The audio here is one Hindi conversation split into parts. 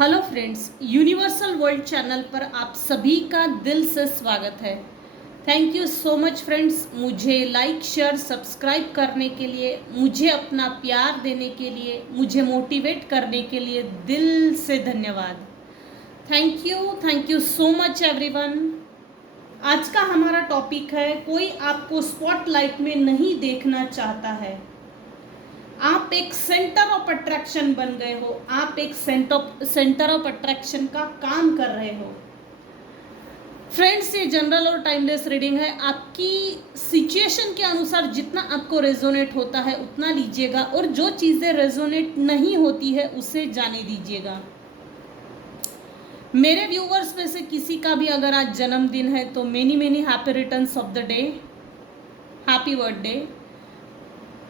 Hello friends, universal world channel पर आप सभी का दिल से स्वागत है। Thank you so much friends, मुझे लाइक शेयर सब्सक्राइब करने के लिए, मुझे अपना प्यार देने के लिए, मुझे मोटिवेट करने के लिए दिल से धन्यवाद। Thank you so much everyone. आज का हमारा टॉपिक है, कोई आपको स्पॉटलाइट में नहीं देखना चाहता है। आप एक सेंटर ऑफ अट्रैक्शन बन गए हो, आप एक सेंटर ऑफ अट्रैक्शन का काम कर रहे हो। फ्रेंड्स, ये जनरल और टाइमलेस रीडिंग है। आपकी सिचुएशन के अनुसार जितना आपको रेजोनेट होता है उतना लीजिएगा, और जो चीज़ें रेजोनेट नहीं होती है उसे जाने दीजिएगा। मेरे व्यूवर्स में से किसी का भी अगर आज जन्मदिन है तो many many happy returns of the day, happy birthday.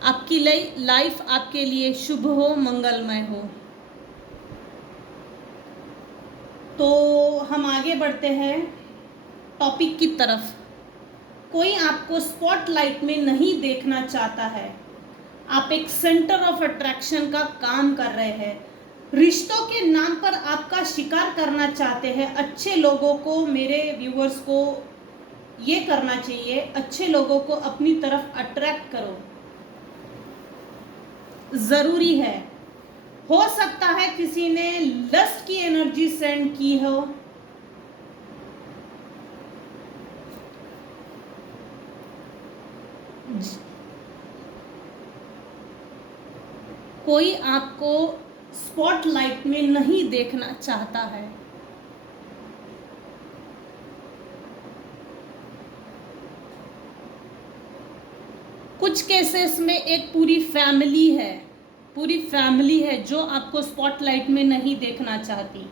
आपकी लाइफ आपके लिए शुभ हो, मंगलमय हो। तो हम आगे बढ़ते हैं टॉपिक की तरफ। कोई आपको स्पॉटलाइट में नहीं देखना चाहता है। आप एक सेंटर ऑफ अट्रैक्शन का काम कर रहे हैं। रिश्तों के नाम पर आपका शिकार करना चाहते हैं। अच्छे लोगों को, मेरे व्यूवर्स को ये करना चाहिए, अच्छे लोगों को अपनी तरफ अट्रैक्ट करो, जरूरी है। हो सकता है किसी ने लस्ट की एनर्जी सेंड की हो, कोई आपको स्पॉटलाइट में नहीं देखना चाहता है। कुछ केसेस में एक पूरी फैमिली है जो आपको स्पॉटलाइट में नहीं देखना चाहती।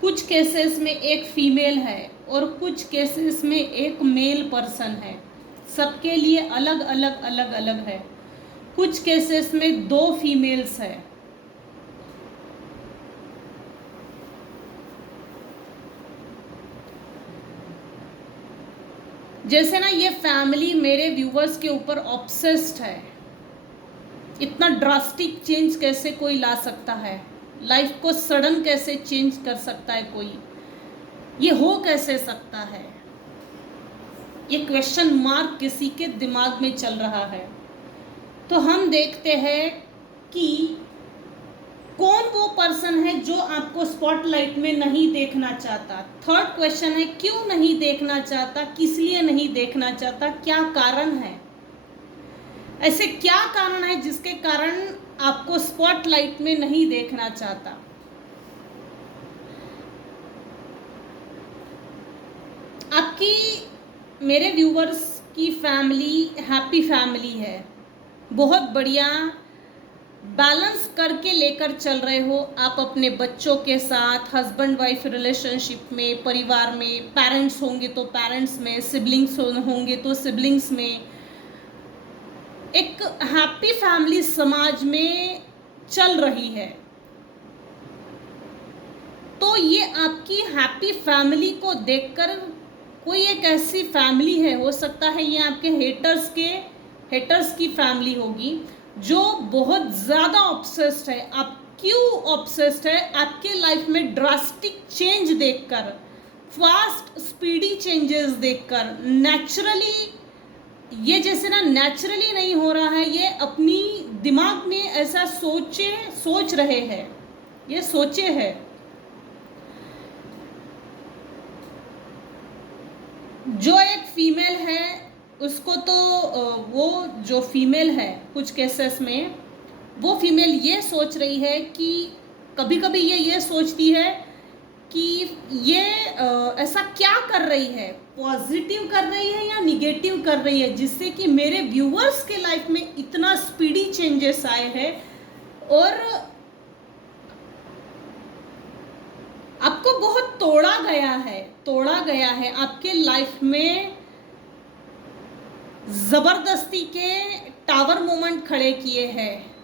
कुछ केसेस में एक फीमेल है और कुछ केसेस में एक मेल पर्सन है। सबके लिए अलग अलग है। कुछ केसेस में 2 फीमेल्स है। जैसे ना, ये फैमिली मेरे व्यूवर्स के ऊपर ऑब्सेस्ड है। इतना ड्रास्टिक चेंज कैसे कोई ला सकता है? लाइफ को सडन कैसे चेंज कर सकता है कोई? ये हो कैसे सकता है? ये क्वेश्चन मार्क किसी के दिमाग में चल रहा है। तो हम देखते हैं कि कौन वो पर्सन है जो आपको स्पॉटलाइट में नहीं देखना चाहता। थर्ड क्वेश्चन है, क्यों नहीं देखना चाहता, किस लिए नहीं देखना चाहता, क्या कारण है? ऐसे क्या कारण है जिसके कारण आपको स्पॉटलाइट में नहीं देखना चाहता? आपकी, मेरे व्यूवर्स की फैमिली हैप्पी फैमिली है, बहुत बढ़िया बैलेंस करके लेकर चल रहे हो। आप अपने बच्चों के साथ, हस्बैंड वाइफ रिलेशनशिप में, परिवार में, पेरेंट्स होंगे तो पेरेंट्स में, सिबलिंग्स होंगे तो सिबलिंग्स में, एक हैप्पी फैमिली समाज में चल रही है। तो ये आपकी हैप्पी फैमिली को देखकर कोई एक ऐसी फैमिली है, हो सकता है ये आपके हेटर्स की फैमिली होगी, जो बहुत ज़्यादा ऑब्सेस्ड है। आप क्यों ऑब्सेस्ड है? आपके लाइफ में ड्रास्टिक चेंज देखकर, फास्ट स्पीडी चेंजेस देखकर, ये जैसे ना नेचुरली नहीं हो रहा है, ये अपनी दिमाग में ऐसा सोच रहे हैं, ये सोचे है। जो एक फीमेल है उसको तो वो जो फीमेल है, कुछ केसेस में वो फीमेल ये सोच रही है कि कभी कभी ये सोचती है कि ये ऐसा क्या कर रही है, पॉजिटिव कर रही है या निगेटिव कर रही है, जिससे कि मेरे व्यूअर्स के लाइफ में इतना स्पीडी चेंजेस आए हैं और आपको बहुत तोड़ा गया है आपके लाइफ में। जबरदस्ती के टावर मोमेंट खड़े किए हैं,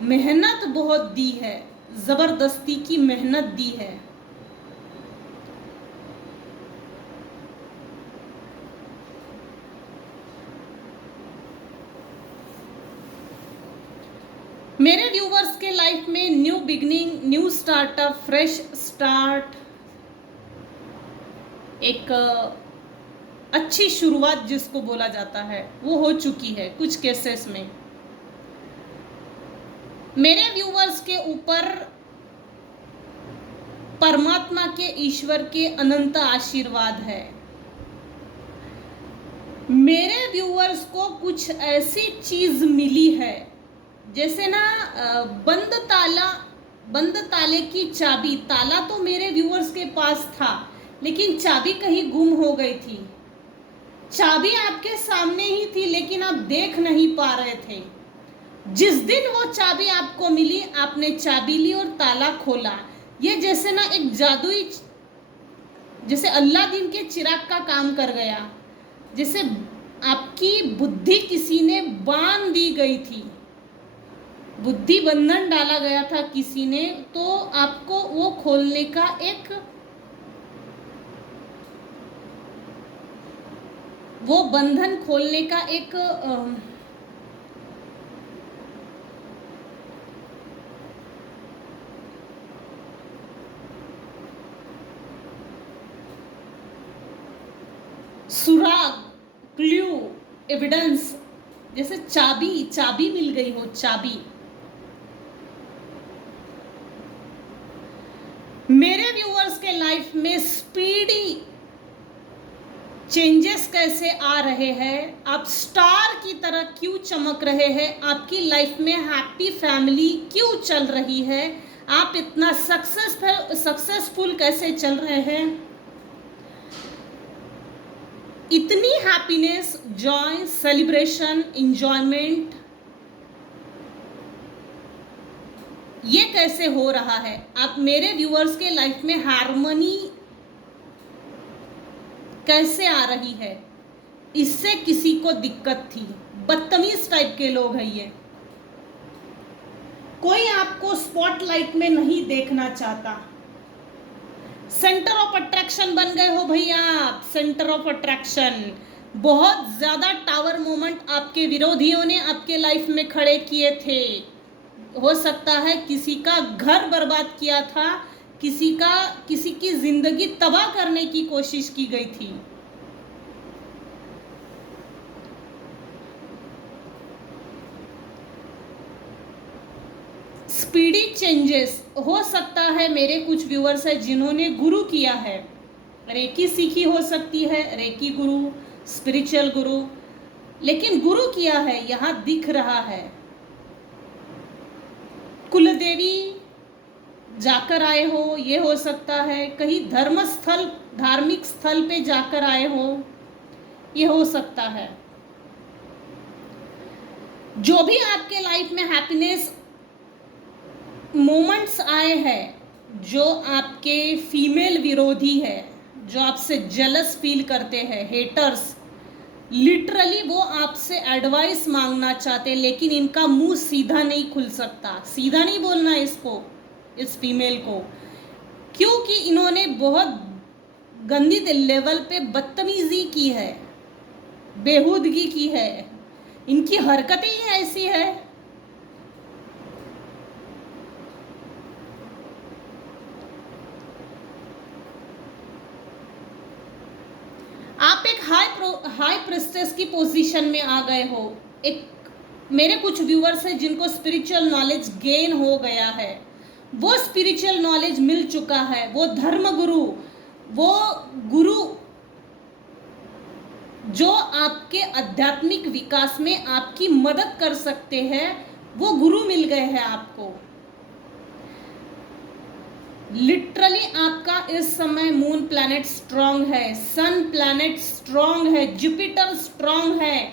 मेहनत बहुत दी है, जबरदस्ती की मेहनत दी है। मेरे व्यूवर्स के लाइफ में new beginning, new startup, fresh start, एक अच्छी शुरुआत जिसको बोला जाता है वो हो चुकी है कुछ केसेस में। मेरे व्यूवर्स के ऊपर परमात्मा के, ईश्वर के अनंत आशीर्वाद है। मेरे व्यूवर्स को कुछ ऐसी चीज मिली है जैसे ना बंद ताले की चाबी। ताला तो मेरे व्यूवर्स के पास था लेकिन चाबी कहीं गुम हो गई थी। चाबी आपके सामने ही थी लेकिन आप देख नहीं पा रहे थे। जिस दिन वो चाबी आपको मिली, आपने चाबी ली और ताला खोला। ये जैसे ना एक जादुई, जैसे अल्लादीन के चिराग का काम कर गया। जैसे आपकी बुद्धि किसी ने बांध दी गई थी, बुद्धि बंधन डाला गया था किसी ने, तो आपको वो खोलने का एक, वो बंधन खोलने का एक सुराग, क्ल्यू, एविडेंस, जैसे चाबी मिल गई हो। चाबी मेरे व्यूअर्स के लाइफ में स्पीडी चेंजेस कैसे आ रहे हैं, आप स्टार की तरह क्यों चमक रहे हैं, आपकी लाइफ में हैप्पी फैमिली क्यों चल रही है, आप इतना सक्सेसफुल कैसे चल रहे हैं, इतनी हैप्पीनेस, जॉय, सेलिब्रेशन, इंजॉयमेंट, ये कैसे हो रहा है। आप मेरे व्यूअर्स के लाइफ में हार्मनी कैसे आ रही है। इससे किसी को दिक्कत थी, बदतमीज टाइप के लोग हैं ये। कोई आपको स्पॉटलाइट में नहीं देखना चाहता। सेंटर ऑफ अट्रैक्शन बन गए हो भैया आप, सेंटर ऑफ अट्रैक्शन। बहुत ज्यादा टावर मोमेंट आपके विरोधियों ने आपके लाइफ में खड़े किए थे। हो सकता है किसी का घर बर्बाद किया था, किसी की जिंदगी तबाह करने की कोशिश की गई थी। स्पीडी चेंजेस हो सकता है। मेरे कुछ व्यूअर्स है जिन्होंने गुरु किया है, रेकी सीखी हो सकती है, रेकी गुरु, स्पिरिचुअल गुरु, लेकिन गुरु किया है यहां दिख रहा है। कुलदेवी जाकर आए हो, ये हो सकता है। कहीं धर्मस्थल, धार्मिक स्थल पे जाकर आए हो, ये हो सकता है। जो भी आपके लाइफ में हैप्पीनेस मोमेंट्स आए हैं, जो आपके फीमेल विरोधी है, जो आपसे जेलस फील करते हैं, हेटर्स, लिटरली वो आपसे एडवाइस मांगना चाहते, लेकिन इनका मुंह सीधा नहीं खुल सकता। सीधा नहीं बोलना इसको, इस फीमेल को, क्योंकि इन्होंने बहुत गंदी लेवल पे बदतमीजी की है, बेहूदगी की है, इनकी हरकतें ही ऐसी है। आप एक हाई प्रेस्टेस की पोजीशन में आ गए हो। एक मेरे कुछ व्यूअर्स हैं जिनको स्पिरिचुअल नॉलेज गेन हो गया है, वो स्पिरिचुअल नॉलेज मिल चुका है। वो धर्म गुरु, वो गुरु जो आपके आध्यात्मिक विकास में आपकी मदद कर सकते हैं, वो गुरु मिल गए हैं आपको। लिटरली आपका इस समय मून प्लैनेट स्ट्रांग है, सन प्लैनेट स्ट्रांग है, जुपिटर स्ट्रांग है,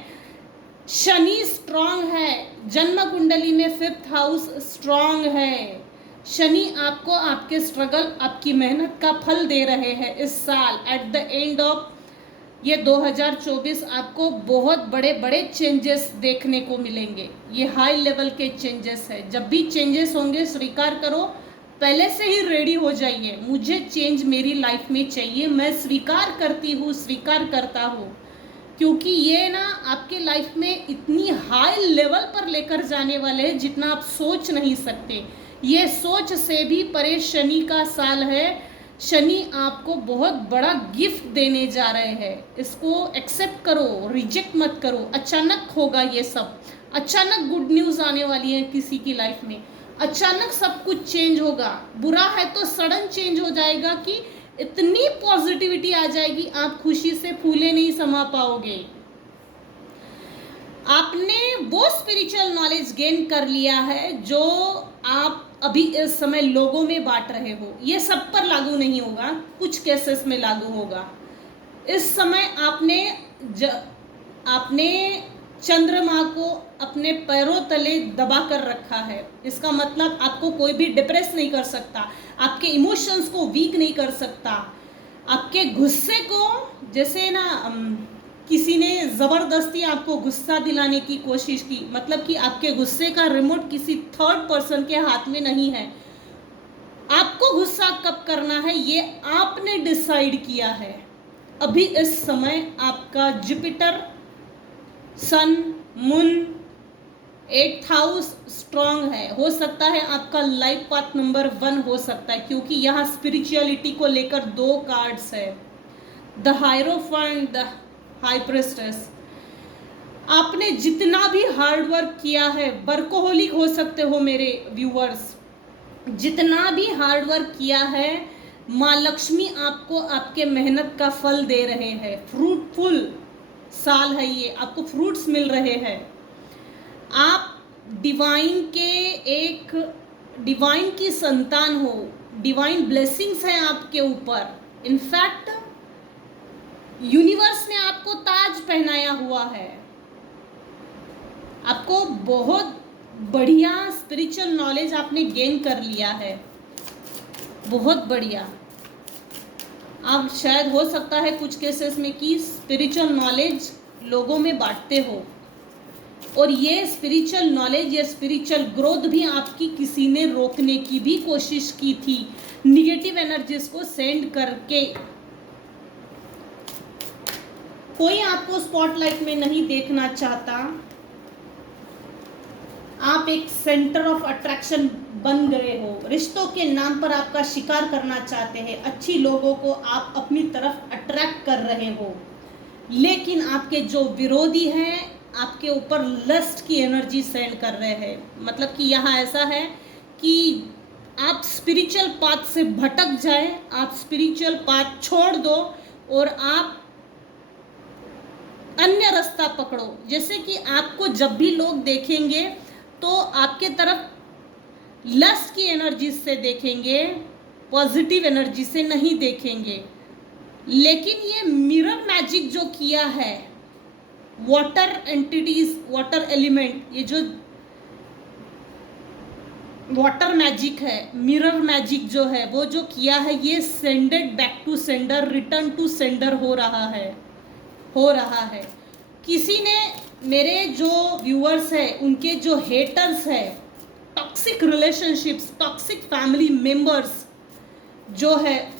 शनि स्ट्रांग है, जन्म कुंडली में 5th हाउस स्ट्रांग है। शनि आपको आपके स्ट्रगल, आपकी मेहनत का फल दे रहे हैं इस साल। एट द एंड ऑफ ये 2024 आपको बहुत बड़े बड़े चेंजेस देखने को मिलेंगे। ये हाई लेवल के चेंजेस है। जब भी चेंजेस होंगे स्वीकार करो, पहले से ही रेडी हो जाइए। मुझे चेंज मेरी लाइफ में चाहिए, मैं स्वीकार करती हूँ, स्वीकार करता हूँ, क्योंकि ये ना आपके लाइफ में इतनी हाई लेवल पर लेकर जाने वाले हैं जितना आप सोच नहीं सकते। ये सोच से भी परे शनि का साल है। शनि आपको बहुत बड़ा गिफ्ट देने जा रहे हैं, इसको एक्सेप्ट करो, रिजेक्ट मत करो। अचानक होगा ये सब, अचानक गुड न्यूज़ आने वाली है किसी की लाइफ में, अचानक सब कुछ चेंज होगा। बुरा है तो सडन चेंज हो जाएगा कि इतनी पॉजिटिविटी आ जाएगी, आप खुशी से फूले नहीं समा पाओगे। आपने वो स्पिरिचुअल नॉलेज गेन कर लिया है जो आप अभी इस समय लोगों में बांट रहे हो। ये सब पर लागू नहीं होगा, कुछ केसेस में लागू होगा। इस समय आपने चंद्रमा को अपने पैरों तले दबा कर रखा है। इसका मतलब आपको कोई भी डिप्रेस नहीं कर सकता, आपके इमोशंस को वीक नहीं कर सकता, आपके गुस्से को, जैसे ना किसी ने ज़बरदस्ती आपको गुस्सा दिलाने की कोशिश की, मतलब कि आपके गुस्से का रिमोट किसी थर्ड पर्सन के हाथ में नहीं है। आपको गुस्सा कब करना है ये आपने डिसाइड किया है। अभी इस समय आपका जुपिटर, सन, मून, 8th हाउस स्ट्रांग है। हो सकता है आपका लाइफ पाथ नंबर 1 हो सकता है, क्योंकि यहाँ स्पिरिचुअलिटी को लेकर 2 कार्ड्स है, the hierophant, the high priestess. आपने जितना भी हार्ड वर्क किया है, वर्कोहोलिक हो सकते हो मेरे व्यूअर्स, जितना भी हार्ड वर्क किया है, माँ लक्ष्मी आपको आपके मेहनत का फल दे रहे हैं। फ्रूटफुल साल है ये, आपको फ्रूट्स मिल रहे हैं। आप डिवाइन की संतान हो, डिवाइन ब्लेसिंग्स हैं आपके ऊपर। इनफैक्ट यूनिवर्स ने आपको ताज पहनाया हुआ है। आपको बहुत बढ़िया स्पिरिचुअल नॉलेज आपने गेन कर लिया है, बहुत बढ़िया। आप शायद हो सकता है कुछ केसेस में कि स्पिरिचुअल नॉलेज लोगों में बांटते हो, और ये स्पिरिचुअल नॉलेज या स्पिरिचुअल ग्रोथ भी आपकी किसी ने रोकने की भी कोशिश की थी, निगेटिव एनर्जीज को सेंड करके। कोई आपको स्पॉटलाइट में नहीं देखना चाहता, आप एक सेंटर ऑफ अट्रैक्शन बन गए हो। रिश्तों के नाम पर आपका शिकार करना चाहते हैं, अच्छी लोगों को आप अपनी तरफ अट्रैक्ट कर रहे हो, लेकिन आपके जो विरोधी हैं आपके ऊपर लस्ट की एनर्जी सेंड कर रहे हैं। मतलब कि यहाँ ऐसा है कि आप स्पिरिचुअल पाथ से भटक जाए, आप स्पिरिचुअल पाथ छोड़ दो और आप अन्य रास्ता पकड़ो। जैसे कि आपको जब भी लोग देखेंगे तो आपके तरफ लस्ट की एनर्जी से देखेंगे, पॉजिटिव एनर्जी से नहीं देखेंगे। लेकिन ये मिरर मैजिक जो किया है, वाटर एंटिटीज, वाटर एलिमेंट, ये जो वाटर मैजिक है, मिरर मैजिक जो है, वो जो किया है, ये sended back to sender, return to sender हो रहा है। किसी ने, मेरे जो व्यूअर्स है, उनके जो हेटर्स है, toxic relationships, toxic family members जो है,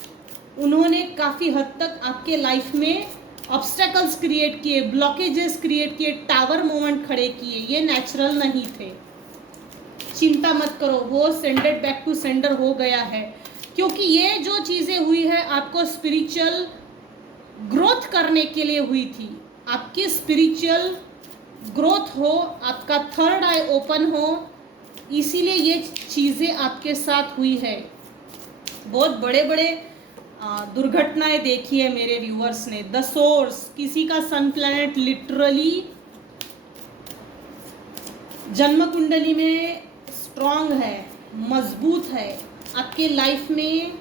उन्होंने काफ़ी हद तक आपके लाइफ में ऑब्स्टेकल्स क्रिएट किए, ब्लॉकेजेस क्रिएट किए, टावर मोमेंट खड़े किए। ये नेचुरल नहीं थे, चिंता मत करो, वो सेंडेड बैक टू सेंडर हो गया है। क्योंकि ये जो चीज़ें हुई है आपको स्पिरिचुअल ग्रोथ करने के लिए हुई थी। आपकी स्पिरिचुअल ग्रोथ हो, आपका थर्ड आई ओपन हो, इसीलिए ये चीज़ें आपके साथ हुई है। बहुत बड़े बड़े दुर्घटनाएं देखी है मेरे व्यूअर्स ने। द सोर्स, किसी का सन प्लैनेट लिटरली जन्म कुंडली में स्ट्रांग है, मजबूत है। आपके लाइफ में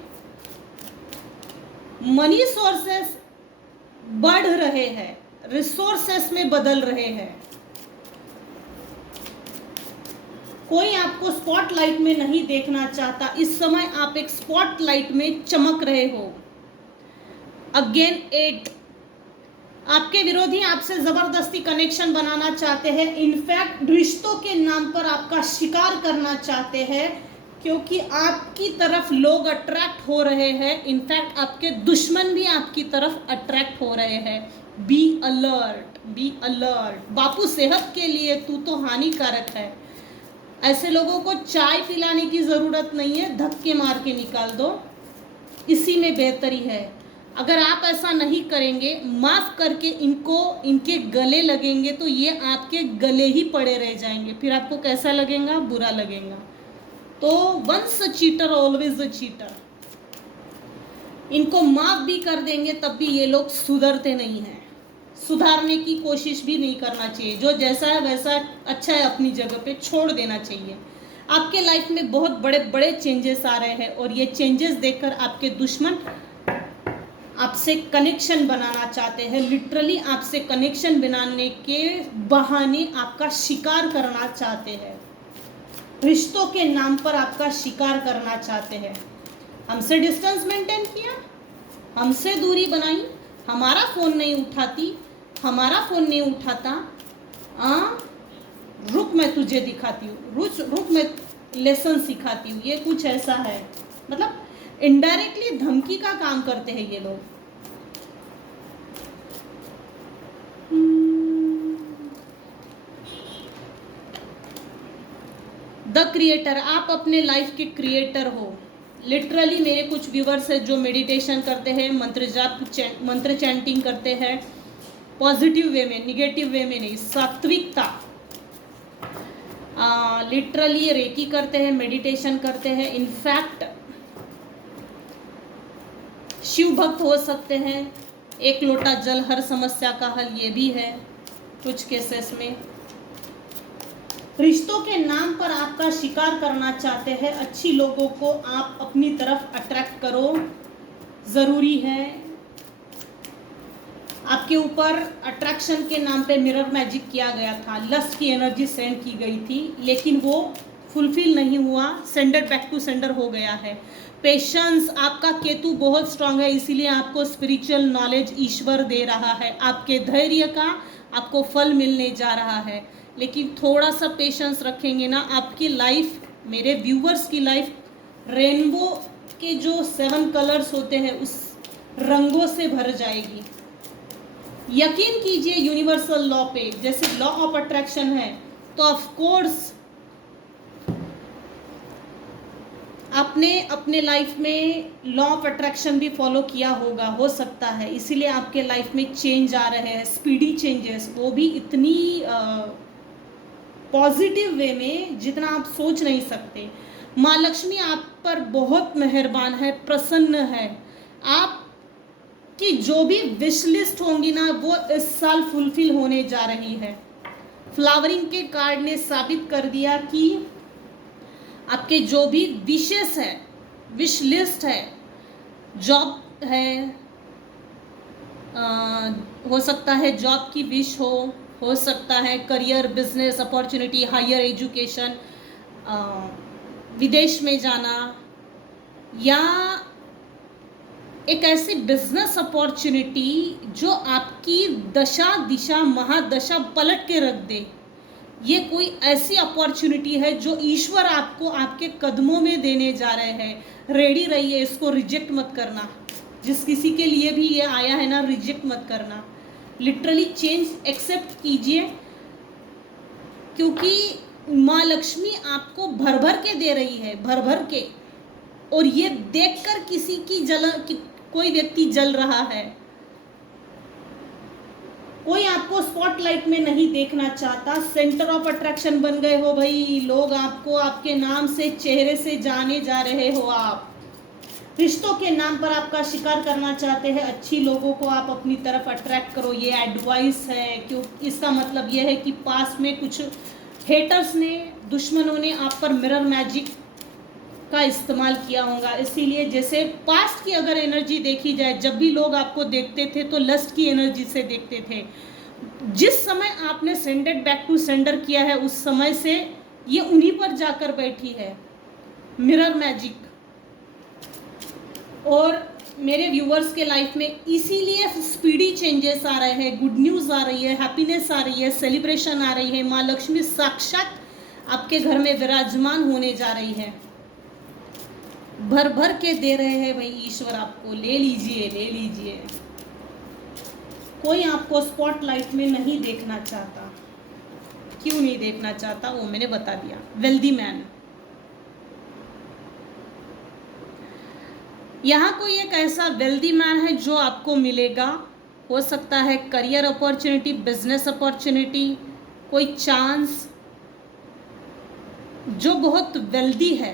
मनी सोर्सेस बढ़ रहे हैं, रिसोर्सेस में बदल रहे हैं। कोई आपको स्पॉटलाइट में नहीं देखना चाहता, इस समय आप एक स्पॉटलाइट में चमक रहे हो। अगेन 8, आपके विरोधी आपसे जबरदस्ती कनेक्शन बनाना चाहते हैं, इनफैक्ट रिश्तों के नाम पर आपका शिकार करना चाहते हैं, क्योंकि आपकी तरफ लोग अट्रैक्ट हो रहे हैं। इनफैक्ट आपके दुश्मन भी आपकी तरफ अट्रैक्ट हो रहे हैं। Be alert, be alert. Bapu सेहत के लिए तू तो हानिकारक है। ऐसे लोगों को चाय पिलाने की ज़रूरत नहीं है, धक्के मार के निकाल दो, इसी में बेहतरी है। अगर आप ऐसा नहीं करेंगे, माफ़ करके इनके गले लगेंगे तो ये आपके गले ही पड़े रह जाएंगे, फिर आपको कैसा लगेगा? बुरा लगेगा। तो once a cheater always a cheater. इनको माफ़ भी कर देंगे तब भी ये लोग सुधरते नहीं हैं, सुधारने की कोशिश भी नहीं करना चाहिए। जो जैसा है वैसा अच्छा है, अपनी जगह पे छोड़ देना चाहिए। आपके लाइफ में बहुत बड़े बड़े चेंजेस आ रहे हैं और ये चेंजेस देखकर आपके दुश्मन आपसे कनेक्शन बनाना चाहते हैं। लिटरली आपसे कनेक्शन बनाने के बहाने आपका शिकार करना चाहते हैं, रिश्तों के नाम पर आपका शिकार करना चाहते हैं। हमसे डिस्टेंस मेंटेन किया, हमसे दूरी बनाई, हमारा फ़ोन नहीं उठाती, हमारा फ़ोन नहीं उठाता, रुक मैं तुझे दिखाती हूँ, रुक मैं लेसन सिखाती हूँ। ये कुछ ऐसा है, मतलब इनडायरेक्टली धमकी का काम करते हैं ये लोग। द क्रिएटर, आप अपने लाइफ के क्रिएटर हो। लिटरली मेरे कुछ व्यूवर्स है जो मेडिटेशन करते हैं, मंत्र जाप, मंत्र चैंटिंग करते हैं, पॉजिटिव वे में, निगेटिव वे में नहीं, सात्विकता, लिटरली रेकी करते हैं, मेडिटेशन करते हैं, इनफैक्ट शिव भक्त हो सकते हैं। एक लोटा जल हर समस्या का हल, ये भी है कुछ केसेस में। रिश्तों के नाम पर आपका शिकार करना चाहते हैं। अच्छी लोगों को आप अपनी तरफ अट्रैक्ट करो, ज़रूरी है। आपके ऊपर अट्रैक्शन के नाम पे मिरर मैजिक किया गया था, लस्ट की एनर्जी सेंड की गई थी, लेकिन वो फुलफिल नहीं हुआ, सेंडर बैक टू सेंडर हो गया है। पेशेंस, आपका केतु बहुत स्ट्रांग है, इसीलिए आपको स्पिरिचुअल नॉलेज ईश्वर दे रहा है। आपके धैर्य का आपको फल मिलने जा रहा है, लेकिन थोड़ा सा पेशेंस रखेंगे ना, आपकी लाइफ, मेरे व्यूवर्स की लाइफ रेनबो के जो 7 कलर्स होते हैं उस रंगों से भर जाएगी। यकीन कीजिए यूनिवर्सल लॉ पे, जैसे लॉ ऑफ अट्रैक्शन है, तो ऑफ कोर्स आपने अपने लाइफ में लॉ ऑफ अट्रैक्शन भी फॉलो किया होगा, हो सकता है, इसीलिए आपके लाइफ में चेंज आ रहे हैं, स्पीडी चेंजेस, वो भी इतनी पॉजिटिव वे में जितना आप सोच नहीं सकते। माँ लक्ष्मी आप पर बहुत मेहरबान है, प्रसन्न है। आपकी जो भी विश लिस्ट होंगी ना, वो इस साल फुलफिल होने जा रही है। फ्लावरिंग के कार्ड ने साबित कर दिया कि आपके जो भी विशेस है, विश लिस्ट है, जॉब है, हो सकता है जॉब की विश हो सकता है career, business opportunity, higher education, विदेश में जाना, या एक ऐसी बिजनेस अपॉर्चुनिटी जो आपकी दशा दिशा महादशा पलट के रख दे। ये कोई ऐसी अपॉर्चुनिटी है जो ईश्वर आपको आपके कदमों में देने जा रहे हैं। रेडी रहिए, इसको रिजेक्ट मत करना। जिस किसी के लिए भी ये आया है ना, रिजेक्ट मत करना, लिटरली चेंज एक्सेप्ट कीजिए, क्योंकि माँ लक्ष्मी आपको भर भर के दे रही है, भर भर के। और ये देखकर किसी की कोई व्यक्ति जल रहा है, कोई आपको स्पॉटलाइट में नहीं देखना चाहता, सेंटर ऑफ अट्रैक्शन बन गए हो भाई, लोग आपको आपके नाम से, चेहरे से जाने जा रहे हो। आप रिश्तों के नाम पर आपका शिकार करना चाहते हैं, अच्छी लोगों को आप अपनी तरफ अट्रैक्ट करो, ये एडवाइस है। क्यों? इसका मतलब यह है कि पास में कुछ हेटर्स ने, दुश्मनों ने आप पर मिरर मैजिक का इस्तेमाल किया होगा। इसीलिए जैसे पास्ट की अगर एनर्जी देखी जाए, जब भी लोग आपको देखते थे तो लस्ट की एनर्जी से देखते थे। जिस समय आपने सेंडेड बैक टू सेंडर किया है, उस समय से ये उन्हीं पर जाकर बैठी है, मिरर मैजिक। और मेरे व्यूवर्स के लाइफ में इसीलिए स्पीडी चेंजेस आ रहे हैं, गुड न्यूज़ आ रही है, हैप्पीनेस आ रही है, सेलिब्रेशन आ रही है। माँ लक्ष्मी साक्षात आपके घर में विराजमान होने जा रही है, भर भर के दे रहे हैं भाई ईश्वर आपको। ले लीजिए, ले लीजिए। कोई आपको स्पॉटलाइट में नहीं देखना चाहता। क्यों नहीं देखना चाहता वो मैंने बता दिया। वेल्दी मैन, यहाँ कोई एक ऐसा वेल्दी मैन है जो आपको मिलेगा। हो सकता है करियर अपॉर्चुनिटी, बिजनेस अपॉर्चुनिटी, कोई चांस, जो बहुत वेल्दी है।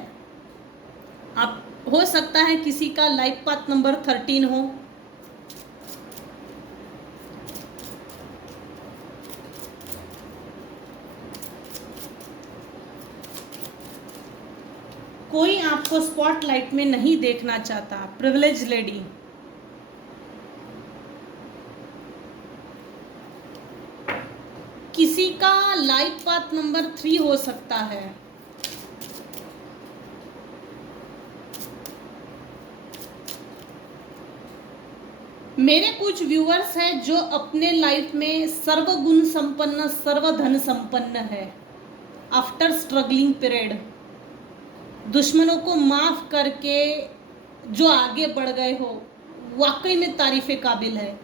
आप हो सकता है किसी का लाइफ पाथ नंबर 13 हो, कोई आपको स्पॉटलाइट में नहीं देखना चाहता, प्रिविलेज लेडी। किसी का लाइफ पाथ नंबर 3 हो सकता है। मेरे कुछ व्यूअर्स हैं जो अपने लाइफ में सर्वगुण संपन्न, सर्वधन संपन्न है। आफ्टर स्ट्रगलिंग पीरियड, दुश्मनों को माफ करके जो आगे बढ़ गए हो, वाकई में तारीफ़े काबिल है।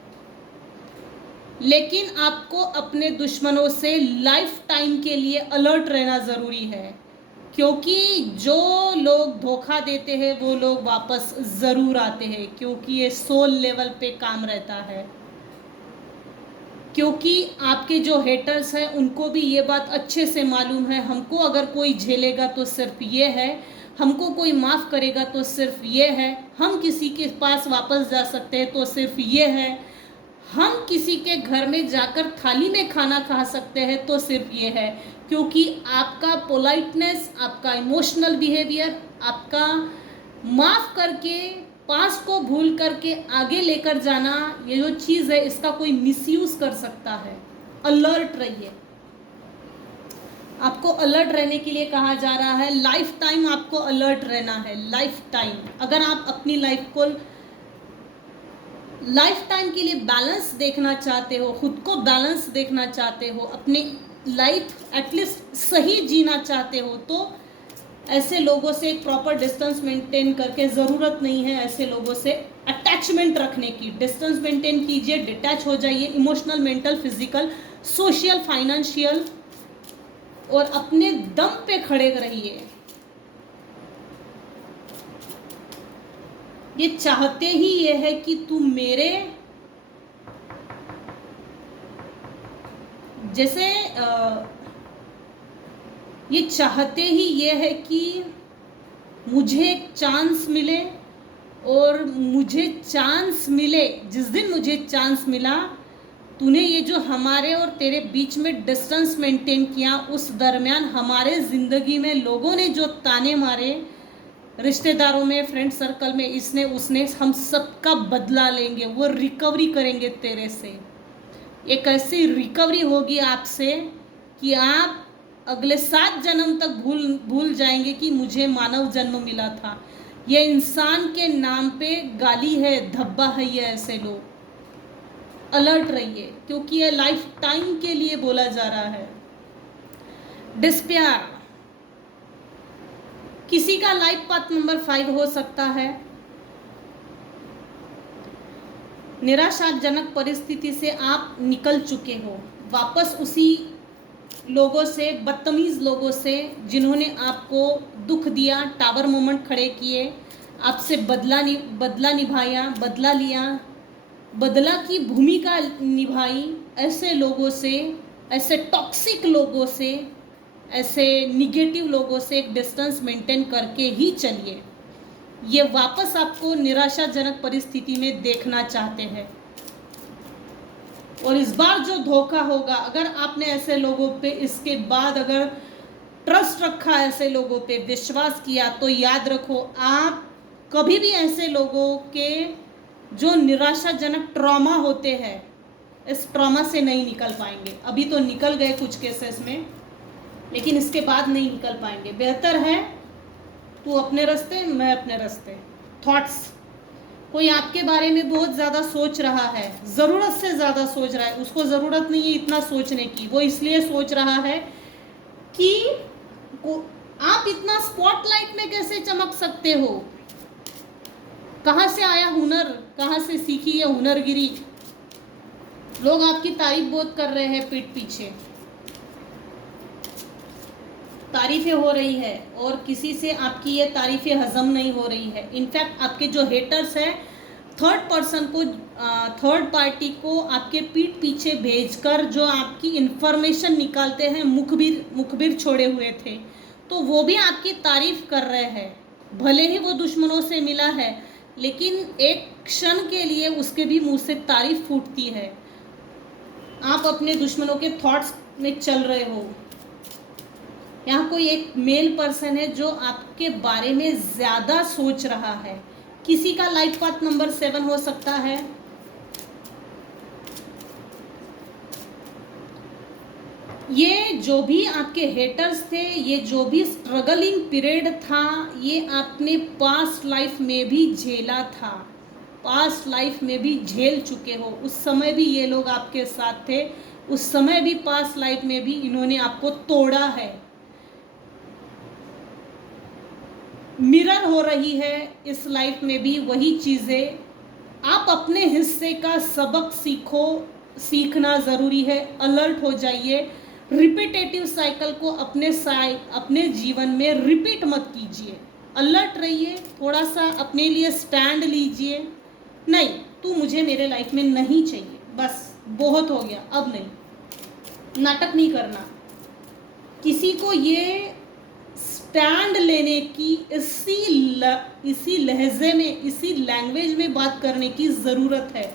लेकिन आपको अपने दुश्मनों से लाइफ टाइम के लिए अलर्ट रहना ज़रूरी है, क्योंकि जो लोग धोखा देते हैं वो लोग वापस ज़रूर आते हैं, क्योंकि ये सोल लेवल पे काम रहता है। क्योंकि आपके जो हेटर्स हैं उनको भी ये बात अच्छे से मालूम है, हमको अगर कोई झेलेगा तो सिर्फ ये है, हमको कोई माफ़ करेगा तो सिर्फ ये है, हम किसी के पास वापस जा सकते हैं तो सिर्फ ये है, हम किसी के घर में जाकर थाली में खाना खा सकते हैं तो सिर्फ ये है। क्योंकि आपका पोलाइटनेस, आपका इमोशनल बिहेवियर, आपका माफ़ करके, पास्ट को भूल करके आगे लेकर जाना, ये जो चीज़ है इसका कोई मिसयूज़ कर सकता है। अलर्ट रहिए। आपको अलर्ट रहने के लिए कहा जा रहा है, लाइफ टाइम आपको अलर्ट रहना है, लाइफ टाइम। अगर आप अपनी लाइफ को लाइफ टाइम के लिए बैलेंस देखना चाहते हो, खुद को बैलेंस देखना चाहते हो, अपने लाइफ एटलीस्ट सही जीना चाहते हो, तो ऐसे लोगों से एक प्रॉपर डिस्टेंस मेंटेन करके, ज़रूरत नहीं है ऐसे लोगों से अटैचमेंट रखने की। डिस्टेंस मेंटेन कीजिए, डिटैच हो जाइए, emotional, mental, physical, social, financial, और अपने दम पे खड़े रहिए। ये चाहते ही ये है कि तू मेरे जैसे ये चाहते ही ये है कि मुझे एक चांस मिले, और मुझे चांस मिले, जिस दिन मुझे चांस मिला, तूने ये जो हमारे और तेरे बीच में डिस्टेंस मेंटेन किया, उस दरमियान हमारे ज़िंदगी में लोगों ने जो ताने मारे, रिश्तेदारों में, फ्रेंड सर्कल में, इसने उसने, हम सबका बदला लेंगे, वो रिकवरी करेंगे तेरे से। एक ऐसी रिकवरी होगी आपसे कि आप अगले 7 जन्म तक भूल जाएंगे कि मुझे मानव जन्म मिला था। ये इंसान के नाम पे गाली है, धब्बा है ये ऐसे लोग। अलर्ट रहिए, क्योंकि ये लाइफ टाइम के लिए बोला जा रहा है। डिस्पेयर, किसी का लाइफ पाथ नंबर 5 हो सकता है। निराशाजनक परिस्थिति से आप निकल चुके हो, वापस उसी लोगों से, बदतमीज लोगों से, जिन्होंने आपको दुख दिया, टावर मोमेंट खड़े किए, आपसे बदला निभाया, बदला लिया, बदला की भूमिका निभाई, ऐसे लोगों से, ऐसे टॉक्सिक लोगों से, ऐसे निगेटिव लोगों से एक डिस्टेंस मेंटेन करके ही चलिए। ये वापस आपको निराशाजनक परिस्थिति में देखना चाहते हैं। और इस बार जो धोखा होगा, अगर आपने ऐसे लोगों पे इसके बाद अगर ट्रस्ट रखा, ऐसे लोगों पे विश्वास किया, तो याद रखो आप कभी भी ऐसे लोगों के जो निराशाजनक ट्रॉमा होते हैं, इस ट्रॉमा से नहीं निकल पाएंगे। अभी तो निकल गए कुछ केसेस में, लेकिन इसके बाद नहीं निकल पाएंगे। बेहतर है तू अपने रास्ते, मैं अपने रास्ते। थॉट्स, कोई आपके बारे में बहुत ज़्यादा सोच रहा है, ज़रूरत से ज़्यादा सोच रहा है, उसको ज़रूरत नहीं है इतना सोचने की, वो इसलिए सोच रहा है कि आप इतना स्पॉटलाइट में कैसे चमक सकते हो, कहाँ से आया हुनर, कहाँ से सीखी ये हुनरगिरी। लोग आपकी तारीफ बहुत कर रहे हैं पीठ पीछे। तारीफ़ें हो रही है और किसी से आपकी ये तारीफ़ें हज़म नहीं हो रही है। इनफैक्ट आपके जो हेटर्स हैं, थर्ड पर्सन को, थर्ड पार्टी को आपके पीठ पीछे भेजकर जो आपकी इन्फॉर्मेशन निकालते हैं, मुखबिर छोड़े हुए थे, तो वो भी आपकी तारीफ़ कर रहे हैं। भले ही वो दुश्मनों से मिला है, लेकिन एक क्षण के लिए उसके भी मुंह से तारीफ़ फूटती है। आप अपने दुश्मनों के थॉट्स में चल रहे हो। यहाँ कोई एक मेल पर्सन है जो आपके बारे में ज़्यादा सोच रहा है। किसी का लाइफ पाथ नंबर 7 हो सकता है। ये जो भी आपके हेटर्स थे, ये जो भी स्ट्रगलिंग पीरियड था, ये आपने पास्ट लाइफ में भी झेला था, पास्ट लाइफ में भी झेल चुके हो। उस समय भी ये लोग आपके साथ थे, उस समय भी पास्ट लाइफ में भी इन्होंने आपको तोड़ा है। मिरर हो रही है इस लाइफ में भी वही चीज़ें। आप अपने हिस्से का सबक सीखना ज़रूरी है। अलर्ट हो जाइए। रिपीटेटिव साइकिल को अपने जीवन में रिपीट मत कीजिए। अलर्ट रहिए, थोड़ा सा अपने लिए स्टैंड लीजिए। नहीं, तू मुझे मेरे लाइफ में नहीं चाहिए, बस बहुत हो गया, अब नहीं। नाटक नहीं करना। किसी को ये स्टैंड लेने की इसी लहजे में, इसी लैंग्वेज में बात करने की ज़रूरत है।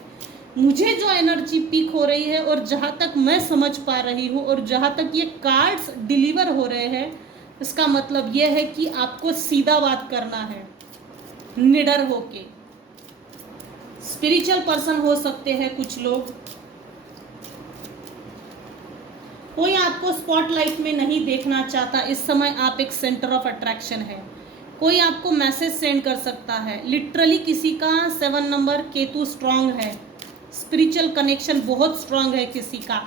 मुझे जो एनर्जी पीक हो रही है और जहाँ तक मैं समझ पा रही हूँ और जहाँ तक ये कार्ड्स डिलीवर हो रहे हैं, इसका मतलब ये है कि आपको सीधा बात करना है, निडर होके। स्पिरिचुअल पर्सन हो सकते हैं कुछ लोग। कोई आपको स्पॉटलाइट में नहीं देखना चाहता। इस समय आप एक सेंटर ऑफ अट्रैक्शन है। कोई आपको मैसेज सेंड कर सकता है। लिटरली किसी का 7 नंबर केतु स्ट्रांग है। स्पिरिचुअल कनेक्शन बहुत स्ट्रांग है किसी का।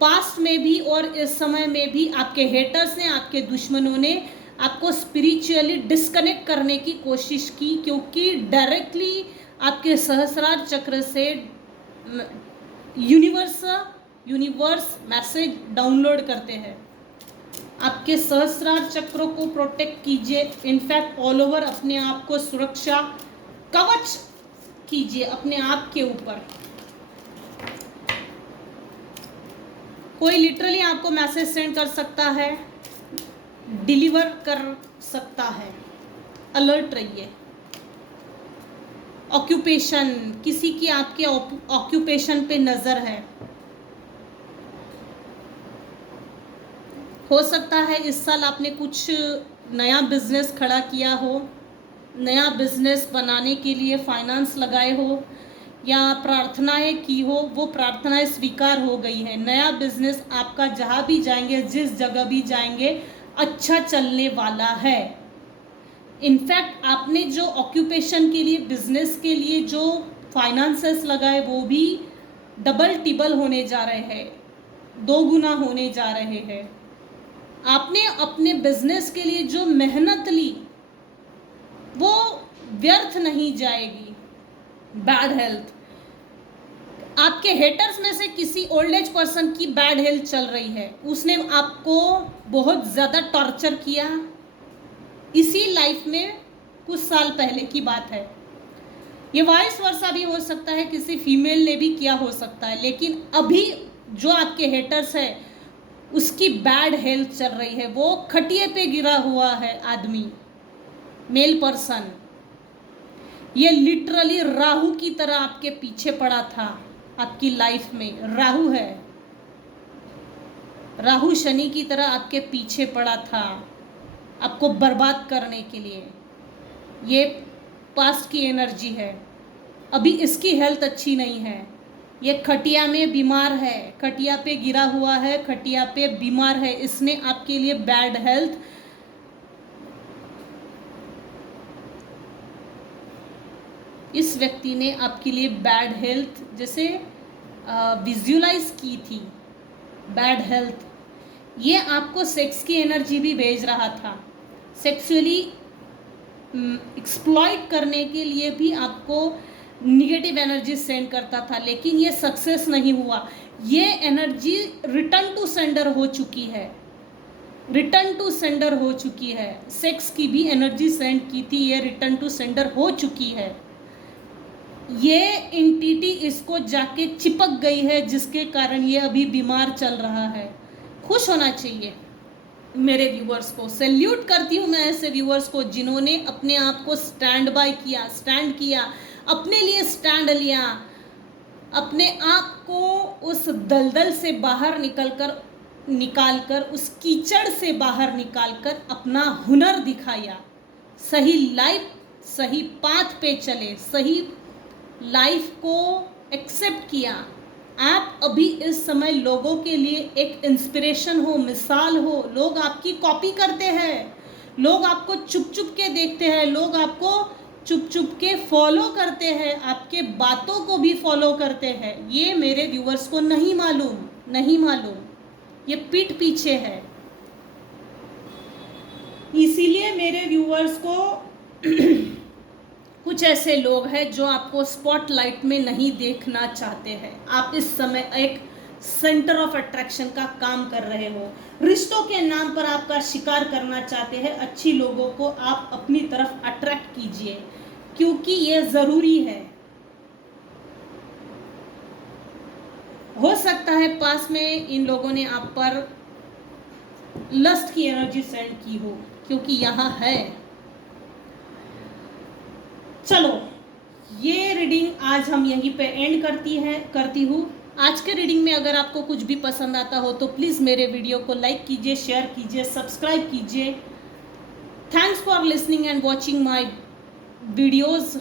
पास्ट में भी और इस समय में भी आपके हेटर्स ने, आपके दुश्मनों ने आपको स्पिरिचुअली डिस्कनेक्ट करने की कोशिश की, क्योंकि डायरेक्टली आपके सहस्रार चक्र से यूनिवर्स मैसेज डाउनलोड करते हैं। आपके सहस्रार चक्रों को प्रोटेक्ट कीजिए। इनफैक्ट ऑल ओवर अपने आप को सुरक्षा कवच कीजिए अपने आप के ऊपर। कोई लिटरली आपको मैसेज सेंड कर सकता है, डिलीवर कर सकता है। अलर्ट रहिए। ऑक्यूपेशन, किसी की आपके ऑक्यूपेशन पे नज़र है। हो सकता है इस साल आपने कुछ नया बिजनेस खड़ा किया हो, नया बिजनेस बनाने के लिए फाइनेंस लगाए हो या प्रार्थनाएं की हो, वो प्रार्थनाएं स्वीकार हो गई है। नया बिजनेस आपका जहाँ भी जाएंगे, जिस जगह भी जाएंगे, अच्छा चलने वाला है। इनफैक्ट आपने जो ऑक्यूपेशन के लिए, बिजनेस के लिए जो फाइनेंसेस लगाए, वो भी डबल टिबल होने जा रहे हैं, 2 गुना होने जा रहे हैं। आपने अपने बिजनेस के लिए जो मेहनत ली वो व्यर्थ नहीं जाएगी। बैड हेल्थ, आपके हेटर्स में से किसी ओल्ड एज पर्सन की बैड हेल्थ चल रही है। उसने आपको बहुत ज़्यादा टॉर्चर किया इसी लाइफ में, कुछ साल पहले की बात है। ये वाइस वर्सा भी हो सकता है, किसी फीमेल ने भी किया हो सकता है। लेकिन अभी जो आपके हेटर्स है उसकी बैड हेल्थ चल रही है। वो खटिए पे गिरा हुआ है आदमी, मेल पर्सन। ये लिटरली राहु की तरह आपके पीछे पड़ा था। आपकी लाइफ में राहु है, राहु शनि की तरह आपके पीछे पड़ा था आपको बर्बाद करने के लिए। ये पास्ट की एनर्जी है। अभी इसकी हेल्थ अच्छी नहीं है। ये खटिया में बीमार है, खटिया पे गिरा हुआ है, खटिया पे बीमार है। इसने आपके लिए बैड हेल्थ, इस व्यक्ति ने आपके लिए बैड हेल्थ जैसे विजुअलाइज की थी। बैड हेल्थ, ये आपको सेक्स की एनर्जी भी भेज रहा था। सेक्सुअली एक्सप्लॉइट करने के लिए भी आपको निगेटिव एनर्जी सेंड करता था, लेकिन ये सक्सेस नहीं हुआ। ये एनर्जी रिटर्न टू सेंडर हो चुकी है। रिटर्न टू सेंडर हो चुकी है। सेक्स की भी एनर्जी सेंड की थी, ये रिटर्न टू सेंडर हो चुकी है। ये एंटिटी इसको जाके चिपक गई है, जिसके कारण ये अभी बीमार चल रहा है। खुश होना चाहिए मेरे व्यूअर्स को। सैल्यूट करती हूँ मैं ऐसे व्यूअर्स को जिन्होंने अपने आप को स्टैंड बाय किया, स्टैंड किया, अपने लिए स्टैंड लिया, अपने आप को उस दलदल से बाहर निकालकर उस कीचड़ से बाहर निकालकर अपना हुनर दिखाया, सही लाइफ, सही पाथ पे चले, सही लाइफ को एक्सेप्ट किया। आप अभी इस समय लोगों के लिए एक इंस्पिरेशन हो, मिसाल हो। लोग आपकी कॉपी करते हैं, लोग आपको चुप चुप के देखते हैं, लोग आपको चुप चुप के फॉलो करते हैं, आपके बातों को भी फॉलो करते हैं। ये मेरे व्यूअर्स को नहीं मालूम, ये पीठ पीछे है। इसीलिए मेरे व्यूअर्स को कुछ ऐसे लोग हैं जो आपको स्पॉटलाइट में नहीं देखना चाहते हैं। आप इस समय एक सेंटर ऑफ अट्रैक्शन का काम कर रहे हो। रिश्तों के नाम पर आपका शिकार करना चाहते हैं। अच्छी लोगों को आप अपनी तरफ अट्रैक्ट कीजिए, क्योंकि ये ज़रूरी है। हो सकता है पास में इन लोगों ने आप पर लस्ट की एनर्जी सेंड की हो, क्योंकि यहाँ है। चलो, ये रीडिंग आज हम यहीं पे एंड करती हूँ। आज के रीडिंग में अगर आपको कुछ भी पसंद आता हो तो प्लीज़ मेरे वीडियो को लाइक कीजिए, शेयर कीजिए, सब्सक्राइब कीजिए। Thanks for listening and watching my videos.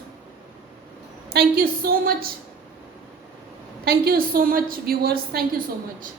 Thank you so much viewers, thank you so much.